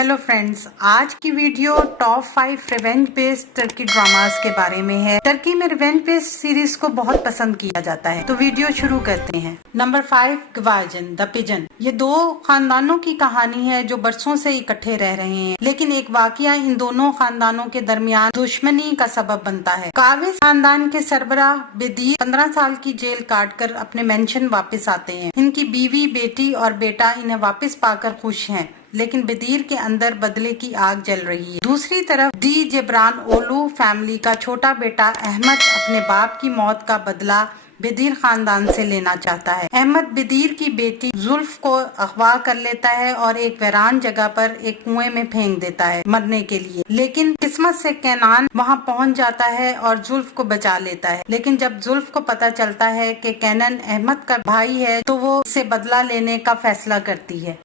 Hello friends, आज की video top 5 revenge based Turkey dramas के बारे में है। टर्की में रिवेंज बेस्ड सीरीज को बहुत पसंद किया जाता है, तो वीडियो शुरू करते हैं। नंबर 5, गवाजन द पिजन। ये दो खानदानों की कहानी है जो बरसों से इकट्ठे रह रहे हैं, लेकिन एक वाकया इन दोनों खानदानों के दरमियान दुश्मनी का सबब बनता है। काविस खानदान के सरबराह बेदीर 15 साल की जेल काट कर अपने मेंशन वापस आते हैं। इनकी बीवी, बेटी और बेटा इन्हें वापस पाकर खुश हैं, लेकिन बेदीर के अंदर बदले की आग जल रही है। दूसरी तरफ दी जेब्रान ओलू फैमिली का छोटा बेटा अहमद अपने बाप की मौत का बदला बेदीर खानदान से लेना चाहता है। अहमद बेदीर की बेटी जुल्फ को अगवा कर लेता है और एक वीरान जगह पर एक कुएं में फेंक देता है मरने के लिए, लेकिन किस्मत से कैनान वहां पहुंच जाता है और जुल्फ को बचा लेता है। लेकिन जब जुल्फ को पता चलता है कि कैनन अहमद का भाई है, तो वो उससे बदला लेने का फैसला करती है।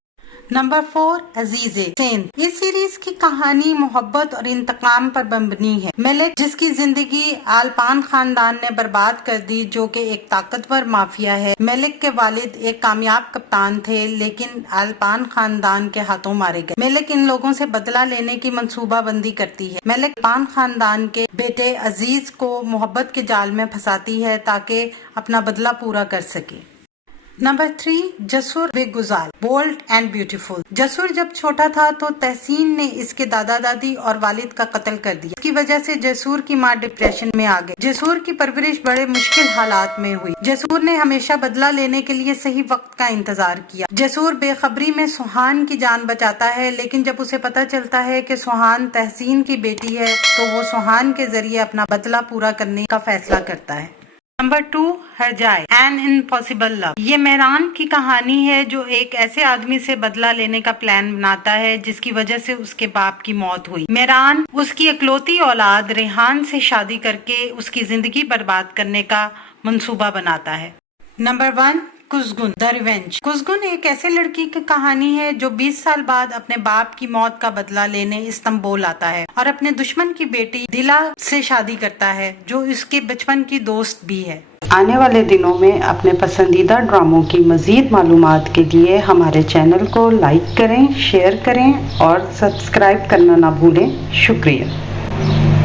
नंबर 4, अजीज़े सेन। इस सीरीज की कहानी मोहब्बत और इंतकाम पर बनी है। मलिक, जिसकी जिंदगी आलपान खानदान ने बर्बाद कर दी, जो कि एक ताकतवर माफिया है। मलिक के वालिद एक कामयाब कप्तान थे, लेकिन आलपान खानदान के हाथों मारे गए। मलिक इन लोगों से बदला लेने की मंसूबा बंदी करती है। मलिक आलपान खानदान के बेटे अजीज को मोहब्बत के जाल में फंसाती है ताकि अपना बदला पूरा कर सके। नंबर 3, जसूर बेगुजाल बोल्ड एंड ब्यूटीफुल। जसूर जब छोटा था तो तहसीन ने इसके दादा दादी और वालिद का कत्ल कर दिया। इसकी वजह से जसूर की मां डिप्रेशन में आ गई। जसूर की परवरिश बड़े मुश्किल हालात में हुई। जसूर ने हमेशा बदला लेने के लिए सही वक्त का इंतजार किया। जसूर बेखबरी में सुहान की जान बचाता है, लेकिन जब उसे पता चलता है कि सुहान तहसीन की बेटी है, तो वो सुहान के जरिए अपना बदला पूरा करने का फैसला करता है। नंबर 2, हरजाए एन इम्पॉसिबल लव। ये मेहरान की कहानी है जो एक ऐसे आदमी से बदला लेने का प्लान बनाता है जिसकी वजह से उसके बाप की मौत हुई। मेहरान उसकी इकलौती औलाद रेहान से शादी करके उसकी जिंदगी बर्बाद करने का मंसूबा बनाता है। Number 1, Kuzgun the revenge. Kuzgun एक ऐसे लड़की की कहानी है जो 20 साल बाद अपने बाप की मौत का बदला लेने इस्तांबुल आता है और अपने दुश्मन की बेटी दिला से शादी करता है, जो इसके बचपन की दोस्त भी है। आने वाले दिनों में अपने पसंदीदा ड्रामों की मजीद मालूमात के लिए हमारे चैनल को लाइक करें, शेयर करें और सब्सक्राइब करना ना भूलें। शुक्रिया।